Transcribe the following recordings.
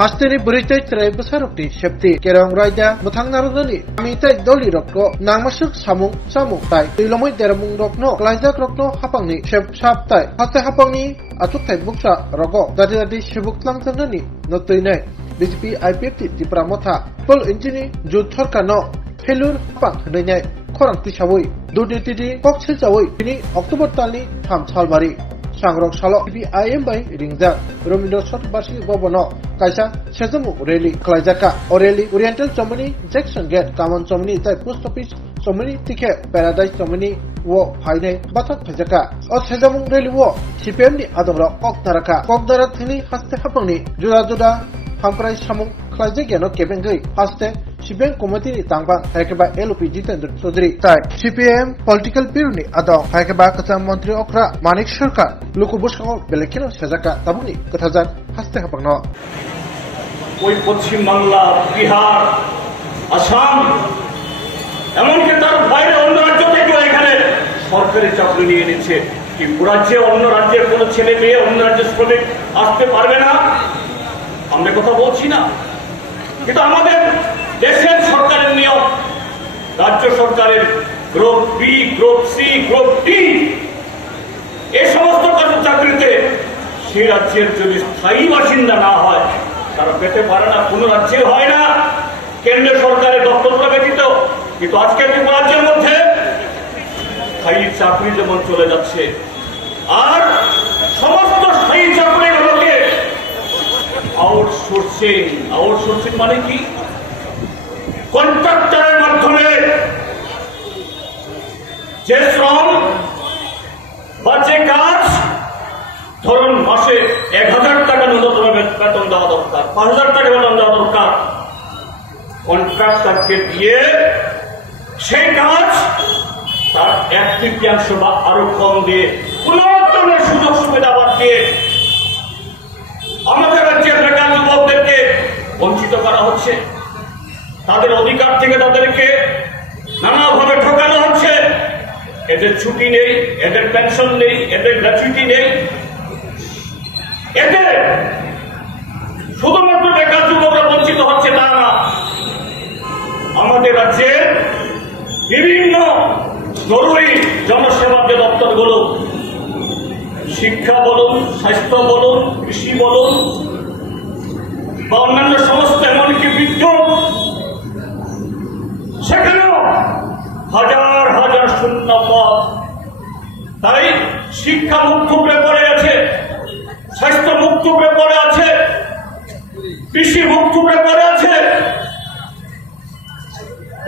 Hasteni beritai terai besarokni septi kerong raja bethang narunani amitai doli rokno nangmasuk samung tai ilomoi deramung rokno klajak rokno hapangni sep tai haste hapangni atuk tai buksa rogo dadi sebuk langtanani notoinai BJP IPF ti pramotha pol injini juthorkano felur pang hnai khorang tisawoi duditidi kokse jawoi ini Oktober talni tham salbari sangrok salo IM by ringja Romindor Sot Basi Bobono kaisa sejamu rally klajaka orally Oriental Chomani Jackson Gate Kamon Chomani tai post office Chomani tike Paradise Chomani wo phainai bathak phajaka o sejamu rally wo CPM ni adongra oktaraka kokdara thini haste hapangni juda hamkrai samung klajageno kebengai haste CPM committee ni tangbang haikeba LOP Jitendra Chaudhary tai CPM political bureau ni adong haikeba kacham mantri okra Manik Sarkar luku boskango belekino sajaka tabuni kathajan haste hapangno ওই পশ্চিম বাংলা বিহার আসাম এমনকি তার বাইরে অন্য রাজ্য থেকেও এখানে সরকারি চাকরি নিয়ে নিচ্ছে কি রাজ্যে অন্য রাজ্যের কোনো ছেলে মেয়ে অন্য রাজ্যের শ্রমিক আসতে পারবে না আমরা কথা বলছি না কিন্তু আমাদের দেশের সরকারের নিয়ম রাজ্য সরকারের group B group C group D এই সমস্ত চাকরিতে সেই রাজ্যের যদি স্থায়ী বাসিন্দা না হয় তারা পেতে পারে না কোন রাজ্যে হয় না কেন্দ্রীয় সরকারের দপ্তরগুলো ব্যতীত কিন্তু আজকে রাজ্যের মধ্যে স্থায়ী চাকরি যেমন চলে যাচ্ছে আর সমস্ত স্থায়ী চাকরিগুলোকে আউটসোর্সিং মানে কি কন্ট্রাক্টরের মাধ্যমে যে শ্রম বা যে কাজ ধরুন মাসে 1000 টাকা ন্যূনতম বেতন দেওয়া দরকার 5000 টাকা বেতন দেওয়া দরকার কন্ট্রাক্টরকে দিয়ে সেই কাজ তার 1/3 বা আরো কম দিয়ে পুনর্তনের সুযোগ সুবিধা বাদ দিয়ে আমাদের রাজ্যের বেকার যুবকদেরকে বঞ্চিত করা হচ্ছে তাদের অধিকার থেকে তাদেরকে নানাভাবে ঠকানো হচ্ছে এদের ছুটি নেই এদের পেনশন নেই এদের গ্র্যাচুইটি নেই এতে শুধুমাত্র বেকার যুবকরা বঞ্চিত হচ্ছে তা না আমাদের রাজ্যের বিভিন্ন জরুরি জনসেবা যে দপ্তরগুলো শিক্ষা বলুন স্বাস্থ্য বলুন কৃষি বলুন বা অন্যান্য সমস্ত এমনকি বিদ্যুৎ সেখানেও হাজার হাজার শূন্য পদ তাই শিক্ষা মুক্ত উপরে পড়ে আছে স্বাস্থ্য মুক্ত উপরে পড়ে আছে কৃষি মুক্ত উপরে পড়ে আছে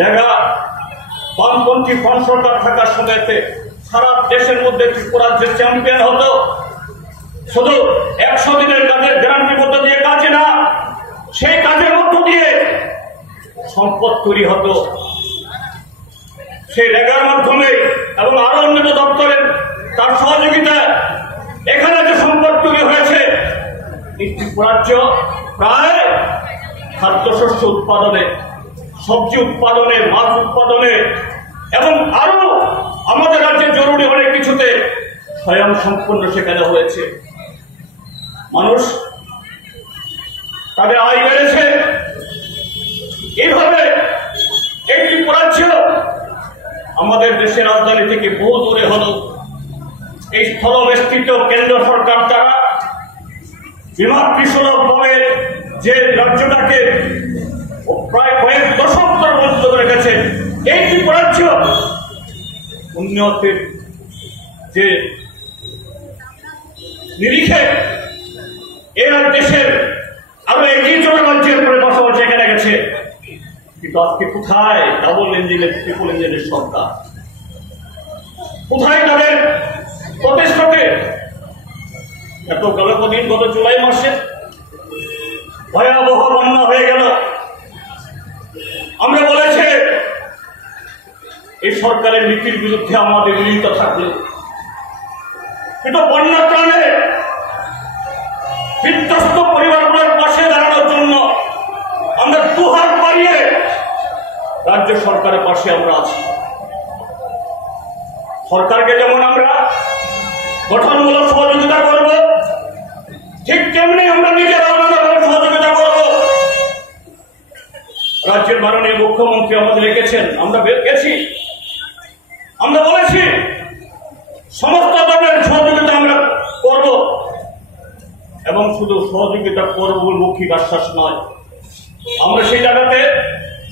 রেগা বামপন্থী ফ্রন্ট সরকার থাকার সময়তে সারা দেশের মধ্যে ত্রিপুরা যে চ্যাম্পিয়ন হতো শুধু 100 দিনের কাজের গ্যারান্টির মধ্য দিয়ে কাজে না সেই কাজের মধ্য দিয়ে সম্পদ তৈরি হতো সেই রেগার মাধ্যমে এবং আরো অন্যান্য দপ্তরের তার সহযোগিতায় এখানে যে সম্পদ তৈরি হয়েছে রাজ্য প্রায় খাদ্যশস্য উৎপাদনে সবজি উৎপাদনে মাছ উৎপাদনে এবং আরো আমাদের রাজ্যে জরুরি অনেক কিছুতে স্বয়ং সম্পূর্ণ সেখানে হয়েছে মানুষ তাদের আয় বেড়েছে এইভাবে একটি রাজ্য আমাদের দেশের রাজধানী থেকে বহু দূরে হল এই স্থলবেষ্টিত কেন্দ্র সরকার দ্বারা বিমাতৃসুলভভাবে যে রাজ্যটাকে প্রায় কয়েক দশক ধরে বঞ্চিত করে রেখেছে এই রাজ্য উন্নতির যে নিরিখে এরা দেশের আরো এগিয়ে চলে রাজ্যের উপরে বসবাস এখানে গেছে কিন্তু আজকে কোথায় ডাবল ইঞ্জিনের ট্রিপল ইঞ্জিনের সরকার কোথায় তাদের প্রতিষ্ঠাকে এত গল্পদিন গত জুলাই মাসে ভয়াবহ বন্যা হয়ে গেল আমরা বলেছি এই সরকারের নীতির বিরুদ্ধে আমাদের মিলিত থাকলে কিন্তু বন্যা ত্রাণে বিধ্বস্ত পরিবারগুলোর পাশে দাঁড়ানোর জন্য আমরা দুহাত বাড়িয়ে রাজ্য সরকারের পাশে আমরা আছি সরকারকে যেমন আমরা গঠনমূলক সহযোগিতা করব ঠিক তেমনি আমরা নিজেরাও নানাভাবে সহযোগিতা করব রাজ্যের মাননীয় মুখ্যমন্ত্রী আমাদের রেখেছেন, আমরা গেছি, আমরা বলেছি সমস্ত ধরনের সহযোগিতা আমরা করব, এবং শুধু সহযোগিতা করব মৌখিক আশ্বাস নয়, আমরা সেই জায়গাতে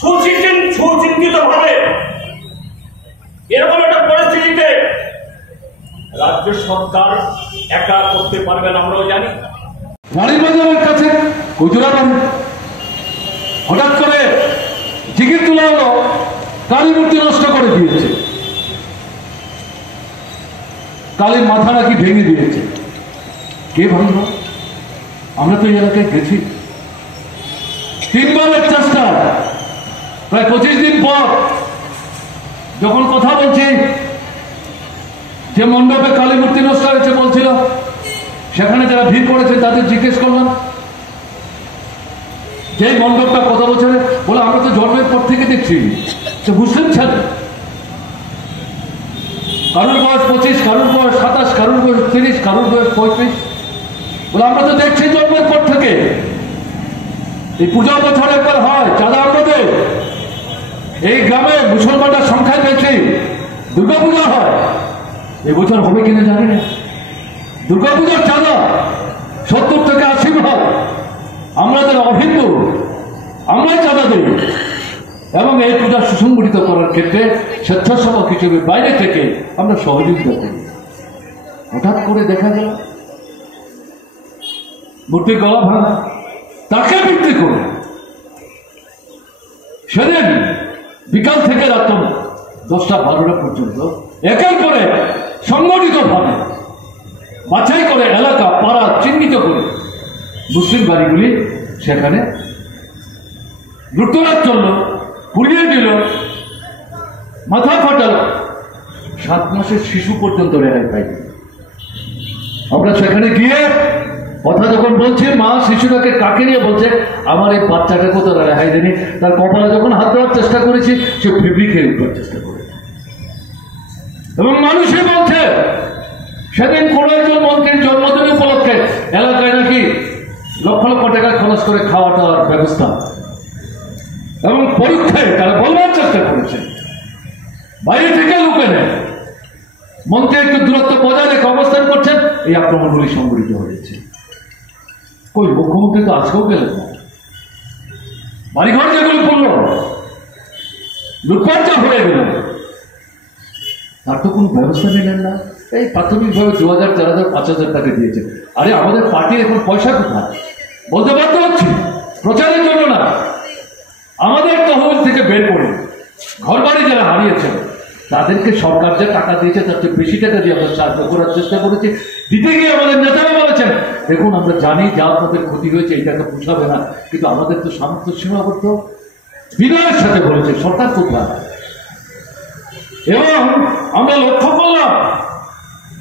সুচিন্তিত ভাবে এরকম একটা পরিস্থিতিতে রাজ্য সরকার একা করতে পারবে না, আমরাও জানি। রানীবাজারের কাছে গুজরাট হঠাৎ করে জিগির তোলা হলো, কালী মূর্তি নষ্ট করে দিয়েছে, কালীর মাথা নাকি ভেঙে দিয়েছে। কে ভাঙল? আমরা তো এই এলাকায় গেছি, 3 বারের চেষ্টা, প্রায় 25 দিন পর যখন কথা বলছি যে মণ্ডপে কালী মূর্তি নষ্ট হয়েছে বলছিল, সেখানে যারা ভিড় করেছে তাদের জিজ্ঞেস করলাম যে মণ্ডপটা কত বছরে, বলে আমরা তো জন্মের পর থেকে দেখছি। তো মুসলিম ছেলে, কারোর বয়স 25, কারোর বয়স 27, কারোর বয়স 30, কারোর বয়স 35, বলে আমরা তো দেখছি জন্মের পর থেকে। এই পূজা বছর একবার হয়, চাঁদা আমাদের এই গ্রামে মুসলমানরা সংখ্যায় বেশি, দুর্গাপূজা হয়, এবছর হবে কিনা জানি না। দুর্গাপূজার চাঁদা 70 থেকে 80 ভাগ আমরা যারা অহিন্দু আমরাই চাঁদা দিই, এবং এই পূজা সুসংগঠিত করার ক্ষেত্রে স্বেচ্ছাসেবক হিসেবে বাইরে থেকে আমরা সহযোগিতা করি। হঠাৎ করে দেখা গেল মূর্তির গলা ভাঙা, তাকে বিক্রি করে সেদিন বিকাল থেকে রাত 10টা-12টা পর্যন্ত একের পরে সংগঠিত ভাবে বাছাই করে এলাকা পাড়া চিহ্নিত করে মুসলিম বাড়িগুলি সেখানে লুটতরাজ চলল, পুড়িয়ে দিল, মাথা ফাটাল, 7 মাসের শিশু পর্যন্ত রেহাই পাইনি। আমরা সেখানে গিয়ে কথা যখন বলছি, মা শিশুটাকে কাকে নিয়ে বলছে, আমার এই বাচ্চাটাকে তো রেহাই দেয়নি, তার কপালে যখন হাত দেওয়ার চেষ্টা করেছি সে ফেব্রিকে উঠবার চেষ্টা করেছে। এবং মানুষই বলছে সেদিন কোন একজন মন্ত্রীর জন্মদিন উপলক্ষে এলাকায় নাকি লক্ষ লক্ষ টাকা খরচ করে খাওয়া দাওয়ার ব্যবস্থা, এবং পরীক্ষায় তারা বলবার চেষ্টা করেছে বাইরে থেকে লুকে নেয়, মন্ত্রী একটু দূরত্ব বজায় রেখে অবস্থান করছেন, এই আক্রমণগুলি সংঘটিত হয়েছে। কই মুখ্যমন্ত্রী তো আজকেও গেলেন না, বাড়িঘর যেগুলো পড়ল লুটপাট হয়ে গেল, তার তো কোনো ব্যবস্থা নিলেন না। এই প্রাথমিকভাবে 2000, 4000, 5000 টাকা দিয়েছে। আরে আমাদের পার্টির এখন পয়সা কোথায় বলতে বাধ্য হচ্ছি, প্রচারের জন্য না, আমাদের তহবিল থেকে বের করে ঘর বাড়ি যারা হারিয়েছে তাদেরকে সরকার যে টাকা দিয়েছে তার চেয়ে বেশি টাকা দিয়ে আমরা সাহায্য করার চেষ্টা করেছি। দিতে গিয়ে আমাদের নেতারা বলেছেন, দেখুন আমরা জানি যা আপনাদের ক্ষতি হয়েছে এই টাকা পোষাবে না, কিন্তু আমাদের তো সামর্থ্য সীমাবদ্ধ। বিনয়ের সাথে বলেছে সরকার কোথায়। এবং আমরা লক্ষ্য করলাম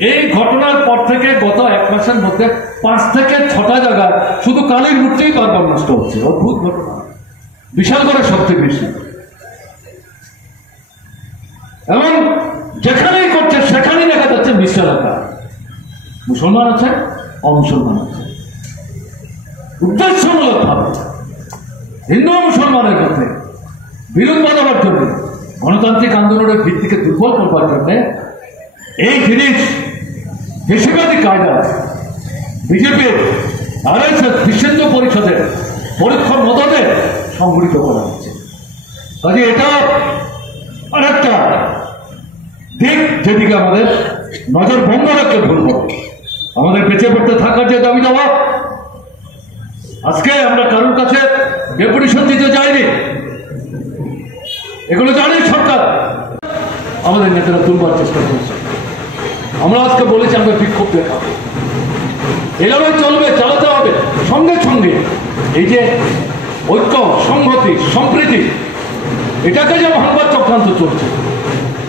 এই ঘটনার পর থেকে গত 1 মাসের মধ্যে 5 থেকে 6টা জায়গায় শুধু কালীর মূর্তিই বারবার নষ্ট হচ্ছে। অদ্ভুত ঘটনা, বিশাল করে সবচেয়ে বেশি। এবং যেখানেই করছে সেখানেই দেখা যাচ্ছে মিশ্র এলাকা, মুসলমান আছে, অমুসলমান আছে। উদ্দেশ্যমূলক ভাবে হিন্দু মুসলমানের মধ্যে বিরোধ বাঁধাবার জন্য, গণতান্ত্রিক আন্দোলনের ভিত্তিকে দুর্বল করবার জন্য এই জিনিস দেশবাদী কায়দা বিজেপির RSS বিশ্ব হিন্দু পরিষদের পরীক্ষা মদতে সংগঠিত করা হচ্ছে। কাজে এটা আরেকটা দিক যেদিকে আমাদের নজর বন্ধ রাখতে ভুলব। আমাদের বেঁচে পড়তে থাকার যে দাবি দেওয়া, আজকে আমরা কারোর কাছে ডেপুটেশন দিতে যাইনি, এগুলো জানি সরকার, আমাদের নেতারা তুলবার চেষ্টা করছে। আমরা আজকে বলেছি আমরা বিক্ষোভ দেখাবো, এভাবে চলবে, চালাতে হবে। সঙ্গে সঙ্গে এই যে ঐক্য, সংহতি, সম্প্রীতি, এটাকে যে ভাঙবার চক্রান্ত চলছে,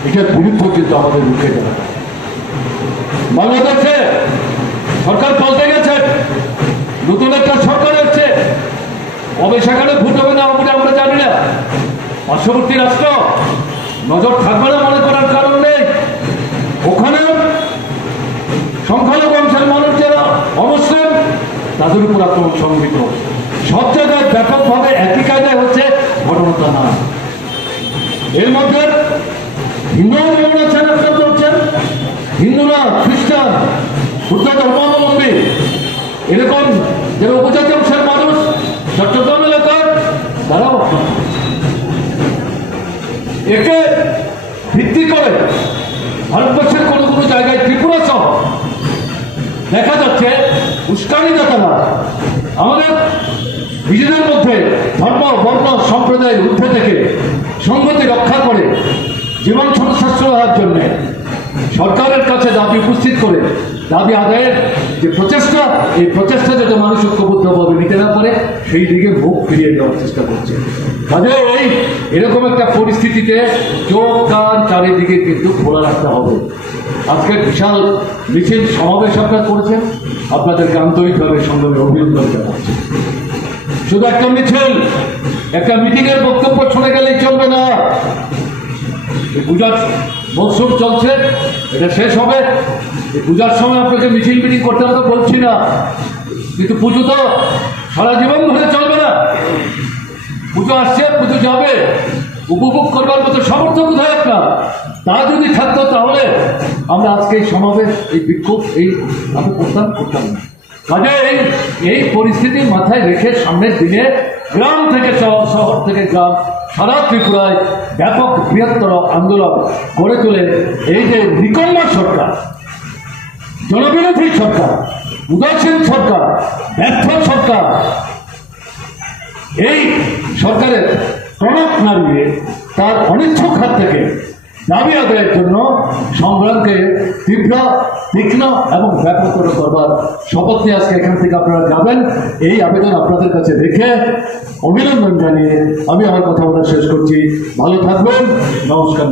এটার বিরুদ্ধে কিন্তু আমাদের রুখে দেওয়া। বাংলাদেশে সরকার পাল্টে গেছে, নতুন একটা সরকার হচ্ছে, কবে সেখানে ভোট হবে না হবে আমরা জানি না। পার্শ্ববর্তী রাষ্ট্র নজর থাকবে না মনে করার কারণ নেই। ওখানে সংখ্যালঘু অংশের মানুষ যারা অমুসলিম তাদের উপর আক্রমণ সংঘটিত হচ্ছে। সব জায়গায় ব্যাপকভাবে একই কায়দায় হচ্ছে, ঘটনাটা না। এর মধ্যে হিন্দুরা যেমন আছেন, আক্রান্ত হচ্ছেন, হিন্দুরা, খ্রিস্টান, বুদ্ধ ধর্মাবলম্বী, এরকম যারা উপজাতি অংশের মানুষ চট্টগ্রাম এলাকার, তারাও একে ভিত্তি করে ভারতবর্ষের কোনো কোনো জায়গায় ত্রিপুরা সহ দেখা যাচ্ছে উস্কানিদাতারা আমাদের নিজেদের মধ্যে ধর্ম, বর্ণ, সম্প্রদায়ের ঊর্ধ্বে থেকে সংহতি রক্ষা করে জীবন সাশ্রয় হওয়ার জন্য সরকারের কাছে দাবি উপস্থিত করে দাবি আদায়ের যে প্রচেষ্টা, এই প্রচেষ্টা যাতে মানুষ ঐক্যবদ্ধভাবে নিতে না পারে সেই দিকে মুখ ফিরিয়ে দেওয়ার চেষ্টা করছে। কাজে এই এরকম একটা পরিস্থিতিতে চোখ কান চারিদিকে কিন্তু খোলা রাখতে হবে। আজকে বিশাল মিছিল সমাবেশ আপনারা করেছেন, আপনাদেরকে আন্তরিকভাবে সংগ্রামে অভিনন্দন জানাচ্ছি। শুধু একটা মিছিল, একটা মিটিংয়ের বক্তব্য শুনে গেলেই চলবে না। পূজার মৌসুম চলছে, এটা শেষ হবে। পূজার সময় আপনাকে মিছিল মিটিং করতে আমরা বলছি না, কিন্তু পুজো তো সারা জীবন ধরে চলবে না। পুজো আসছে, পুজো যাবে, উপভোগ করবার মতো সামর্থ্য কোথায় আপনার? তা যদি থাকতো তাহলে আমরা আজকে এই সমাবেশ, এই বিক্ষোভ আমরা করতাম না। কাজে এই পরিস্থিতি মাথায় রেখে সামনের দিনে গ্রাম থেকে শহর থেকে গ্রাম, সারা ত্রিপুরায় ব্যাপক বৃহত্তর আন্দোলন গড়ে তোলে এই যে নিকম্মা সরকার, জনবিরোধী সরকার, উদাসীন সরকার, ব্যর্থ সরকার, এই সরকারের টনক নাড়িয়ে তার অনিচ্ছুক হাত থেকে দাবি আদায়ের জন্য সংগ্রামকে তীব্র, তীক্ষ্ণ এবং ব্যাপকতর করবার শপথ নিয়ে আজকে এখান থেকে আপনারা যাবেন। এই আবেদন আপনাদের কাছে রেখে অভিনন্দন জানিয়ে আমি আমার কথা বলা শেষ করছি। ভালো থাকবেন, নমস্কার।